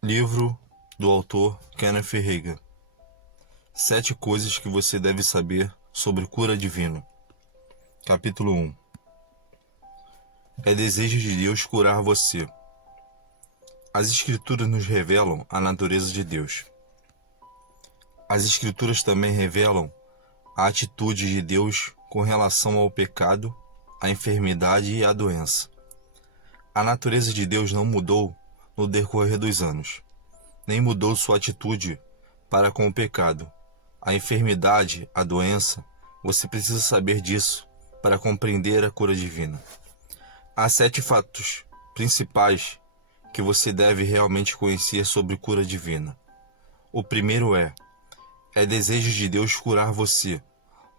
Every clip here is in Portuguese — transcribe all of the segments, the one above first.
Livro do autor Kenneth Reagan. 7 coisas que você deve saber sobre cura divina. Capítulo 1. É desejo de Deus curar você. As Escrituras nos revelam a natureza de Deus. As Escrituras também revelam a atitude de Deus com relação ao pecado, à enfermidade e à doença. A natureza de Deus não mudou no decorrer dos anos, nem mudou sua atitude para com o pecado. A enfermidade, a doença, você precisa saber disso para compreender a cura divina. Há 7 fatos principais que você deve realmente conhecer sobre cura divina. O primeiro é desejo de Deus curar você,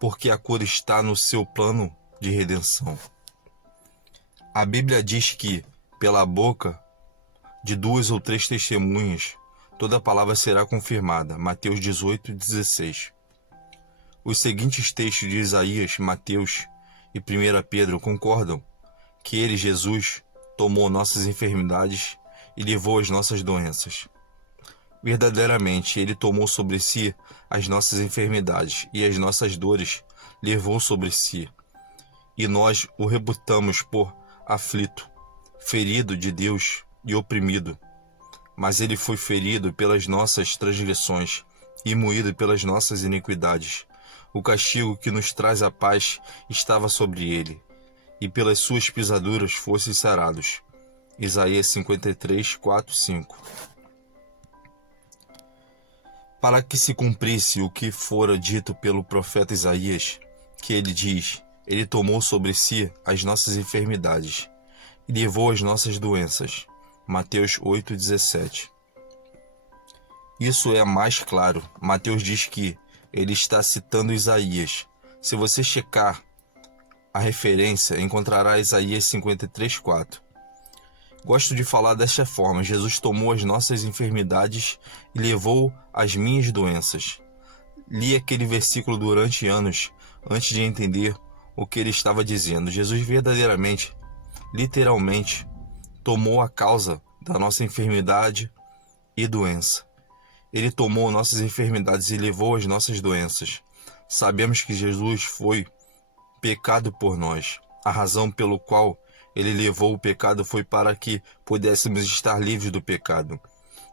porque a cura está no seu plano de redenção. A Bíblia diz que, pela boca de 2 ou 3 testemunhas, toda palavra será confirmada. Mateus 18:16. Os seguintes textos de Isaías, Mateus e 1 Pedro concordam que ele, Jesus, tomou nossas enfermidades e levou as nossas doenças. Verdadeiramente, ele tomou sobre si as nossas enfermidades e as nossas dores levou sobre si. E nós o reputamos por aflito, ferido de Deus e oprimido. Mas ele foi ferido pelas nossas transgressões e moído pelas nossas iniquidades. O castigo que nos traz a paz estava sobre ele, e pelas suas pisaduras fostes sarados. Isaías 53, 4, 5. Para que se cumprisse o que fora dito pelo profeta Isaías, que ele diz: ele tomou sobre si as nossas enfermidades e levou as nossas doenças. Mateus 8,17. Isso é mais claro. Mateus diz que ele está citando Isaías. Se você checar a referência, encontrará Isaías 53,4. Gosto de falar desta forma: Jesus tomou as nossas enfermidades e levou as minhas doenças. Li aquele versículo durante anos antes de entender o que ele estava dizendo. Jesus verdadeiramente, literalmente, tomou a causa da nossa enfermidade e doença. Ele tomou nossas enfermidades e levou as nossas doenças. Sabemos que Jesus foi pecado por nós. A razão pelo qual ele levou o pecado foi para que pudéssemos estar livres do pecado.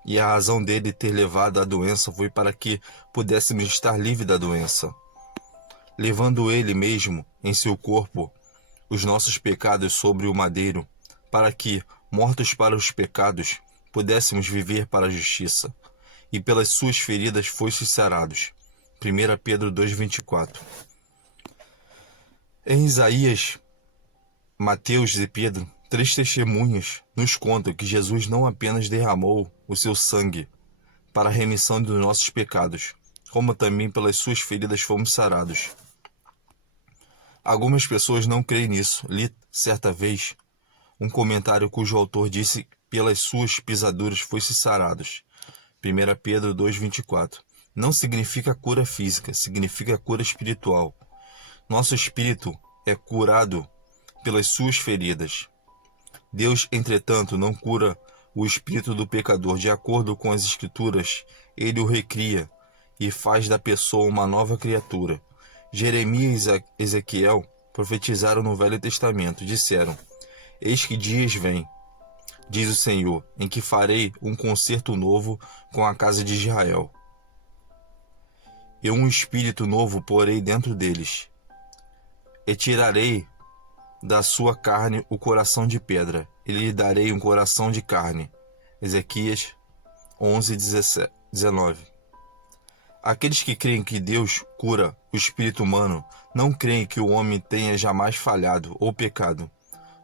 E a razão dele ter levado a doença foi para que pudéssemos estar livres da doença. Levando ele mesmo em seu corpo os nossos pecados sobre o madeiro, para que, mortos para os pecados, pudéssemos viver para a justiça. E pelas suas feridas fostes sarados. 1 Pedro 2,24. Em Isaías, Mateus e Pedro, 3 testemunhas nos contam que Jesus não apenas derramou o seu sangue para a remissão dos nossos pecados, como também pelas suas feridas fomos sarados. Algumas pessoas não creem nisso. Li certa vez um comentário cujo autor disse: pelas suas pisaduras foste sarados. 1 Pedro 2,24. Não significa cura física, significa cura espiritual. Nosso espírito é curado pelas suas feridas. Deus, entretanto, não cura o espírito do pecador. De acordo com as Escrituras, ele o recria e faz da pessoa uma nova criatura. Jeremias e Ezequiel profetizaram no Velho Testamento. Disseram: eis que dias vêm, diz o Senhor, em que farei um concerto novo com a casa de Israel. E um espírito novo porei dentro deles. E tirarei da sua carne o coração de pedra, e lhe darei um coração de carne. Ezequias 11:19. Aqueles que creem que Deus cura o espírito humano não creem que o homem tenha jamais falhado ou pecado.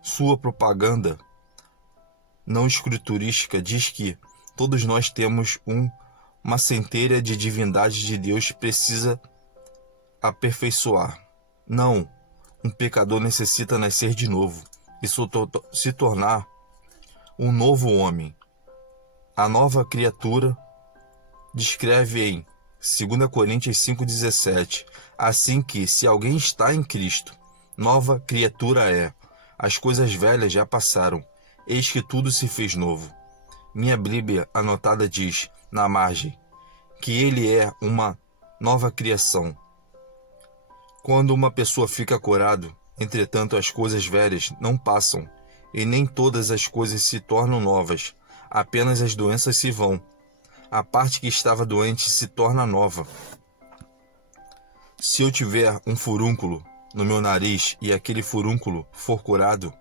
Sua propaganda não escriturística diz que todos nós temos uma centelha de divindade de Deus precisa aperfeiçoar. Não, um pecador necessita nascer de novo e se tornar um novo homem. A nova criatura descreve em 2 Coríntios 5,17. Assim que, se alguém está em Cristo, nova criatura é. As coisas velhas já passaram, eis que tudo se fez novo. Minha Bíblia anotada diz, na margem, que ele é uma nova criação. Quando uma pessoa fica curado, entretanto as coisas velhas não passam, e nem todas as coisas se tornam novas, apenas as doenças se vão. A parte que estava doente se torna nova. Se eu tiver um furúnculo no meu nariz e aquele furúnculo for curado,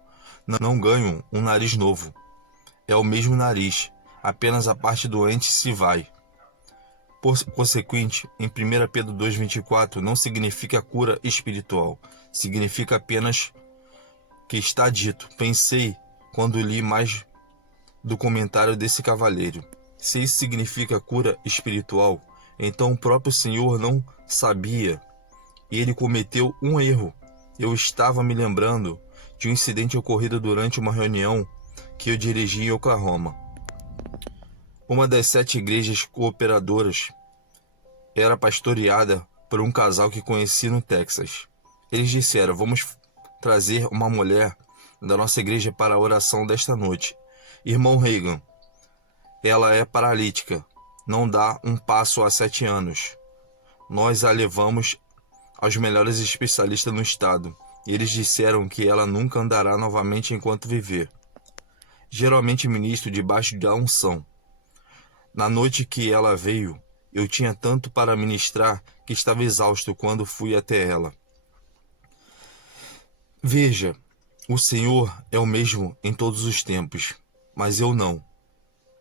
não ganho um nariz novo. É o mesmo nariz, apenas a parte doente se vai. Por consequente, em 1 Pedro 2,24 não significa cura espiritual, significa apenas que está dito. Pensei quando li mais do comentário desse cavalheiro. Se isso significa cura espiritual, então o próprio Senhor não sabia e ele cometeu um erro. Eu estava me lembrando de um incidente ocorrido durante uma reunião que eu dirigi em Oklahoma. Uma das 7 igrejas cooperadoras era pastoreada por um casal que conheci no Texas. Eles disseram, vamos trazer uma mulher da nossa igreja para a oração desta noite. Irmão Reagan, ela é paralítica, não dá um passo há 7 anos. Nós a levamos aos melhores especialistas no estado, e eles disseram que ela nunca andará novamente enquanto viver. Geralmente ministro debaixo da unção. Na noite que ela veio, eu tinha tanto para ministrar que estava exausto quando fui até ela. Veja, o Senhor é o mesmo em todos os tempos, mas eu não.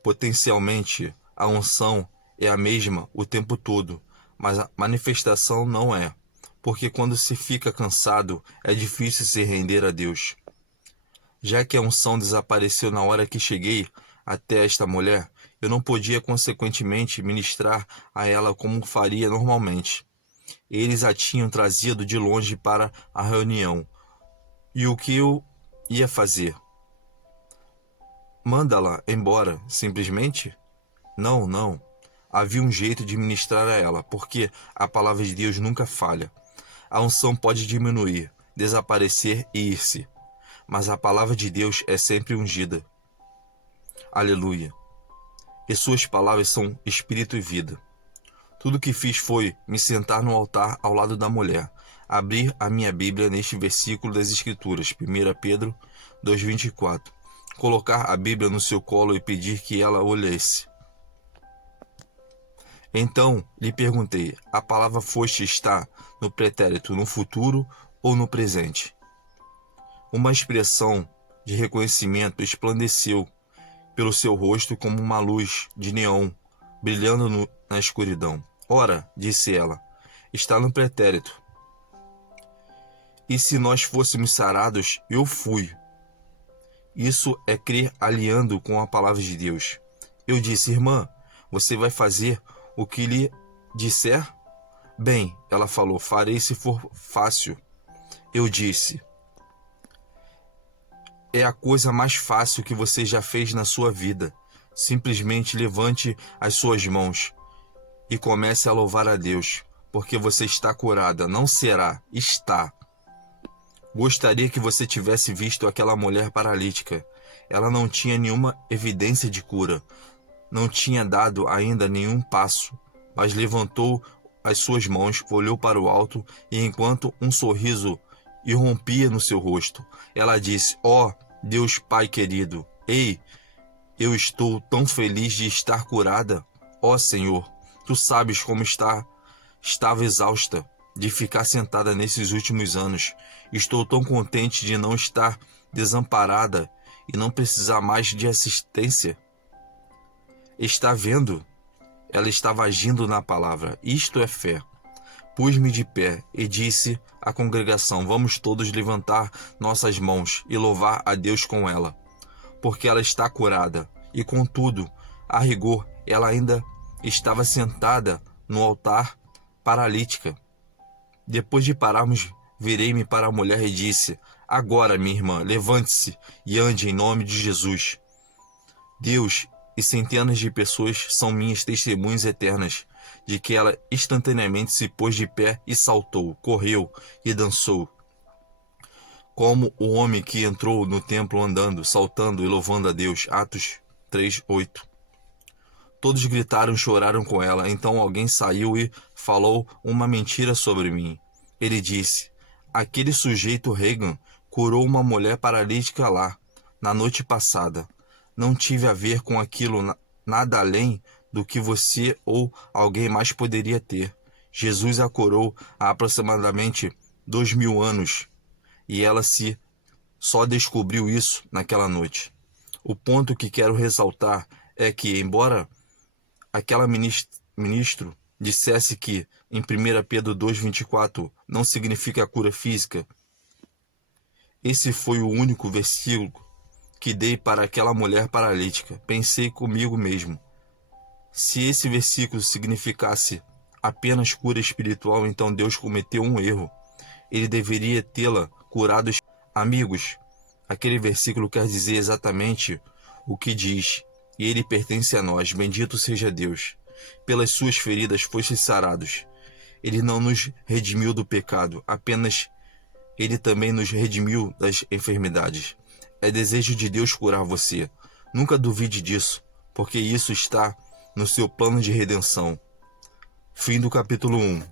Potencialmente, a unção é a mesma o tempo todo, mas a manifestação não é, porque quando se fica cansado, é difícil se render a Deus. Já que a unção desapareceu na hora que cheguei até esta mulher, eu não podia consequentemente ministrar a ela como faria normalmente. Eles a tinham trazido de longe para a reunião. E o que eu ia fazer? Manda-la embora, simplesmente? Não. Havia um jeito de ministrar a ela, porque a palavra de Deus nunca falha. A unção pode diminuir, desaparecer e ir-se, mas a palavra de Deus é sempre ungida. Aleluia. E suas palavras são espírito e vida. Tudo o que fiz foi me sentar no altar ao lado da mulher, abrir a minha Bíblia neste versículo das Escrituras, 1 Pedro 2,24, colocar a Bíblia no seu colo e pedir que ela o lesse. Então lhe perguntei, a palavra foste está no pretérito, no futuro ou no presente? Uma expressão de reconhecimento esplandeceu pelo seu rosto como uma luz de neon, brilhando na escuridão. Ora, disse ela, está no pretérito. E se nós fôssemos sarados, eu fui. Isso é crer aliando com a palavra de Deus. Eu disse, irmã, você vai fazer o que lhe disser? Bem, ela falou, farei se for fácil. Eu disse, é a coisa mais fácil que você já fez na sua vida. Simplesmente levante as suas mãos e comece a louvar a Deus, porque você está curada. Não será, está. Gostaria que você tivesse visto aquela mulher paralítica. Ela não tinha nenhuma evidência de cura. Não tinha dado ainda nenhum passo, mas levantou as suas mãos, olhou para o alto e enquanto um sorriso irrompia no seu rosto, ela disse, ó Deus Pai querido, ei, eu estou tão feliz de estar curada. Ó Senhor, tu sabes como estava exausta de ficar sentada nesses últimos anos. Estou tão contente de não estar desamparada e não precisar mais de assistência. Está vendo? Ela estava agindo na palavra. Isto é fé. Pus-me de pé e disse à congregação, vamos todos levantar nossas mãos e louvar a Deus com ela, porque ela está curada. E contudo, a rigor, ela ainda estava sentada no altar paralítica. Depois de pararmos, virei-me para a mulher e disse, agora, minha irmã, levante-se e ande em nome de Jesus. Deus e centenas de pessoas são minhas testemunhas eternas de que ela instantaneamente se pôs de pé e saltou, correu e dançou. Como o homem que entrou no templo andando, saltando e louvando a Deus. Atos 3:8. Todos gritaram e choraram com ela. Então alguém saiu e falou uma mentira sobre mim. Ele disse: aquele sujeito Reagan curou uma mulher paralítica lá, na noite passada. Não tive a ver com aquilo nada além do que você ou alguém mais poderia ter. Jesus a curou há aproximadamente 2000 anos e ela só descobriu isso naquela noite. O ponto que quero ressaltar é que, embora aquela ministro dissesse que em 1 Pedro 2:24 não significa cura física, esse foi o único versículo que dei para aquela mulher paralítica. Pensei comigo mesmo: se esse versículo significasse apenas cura espiritual, então Deus cometeu um erro. Ele deveria tê-la curado. Amigos, aquele versículo quer dizer exatamente o que diz, e ele pertence a nós. Bendito seja Deus. Pelas suas feridas fostes sarados. Ele não nos redimiu do pecado, apenas ele também nos redimiu das enfermidades. É desejo de Deus curar você. Nunca duvide disso, porque isso está no seu plano de redenção. Fim do capítulo 1.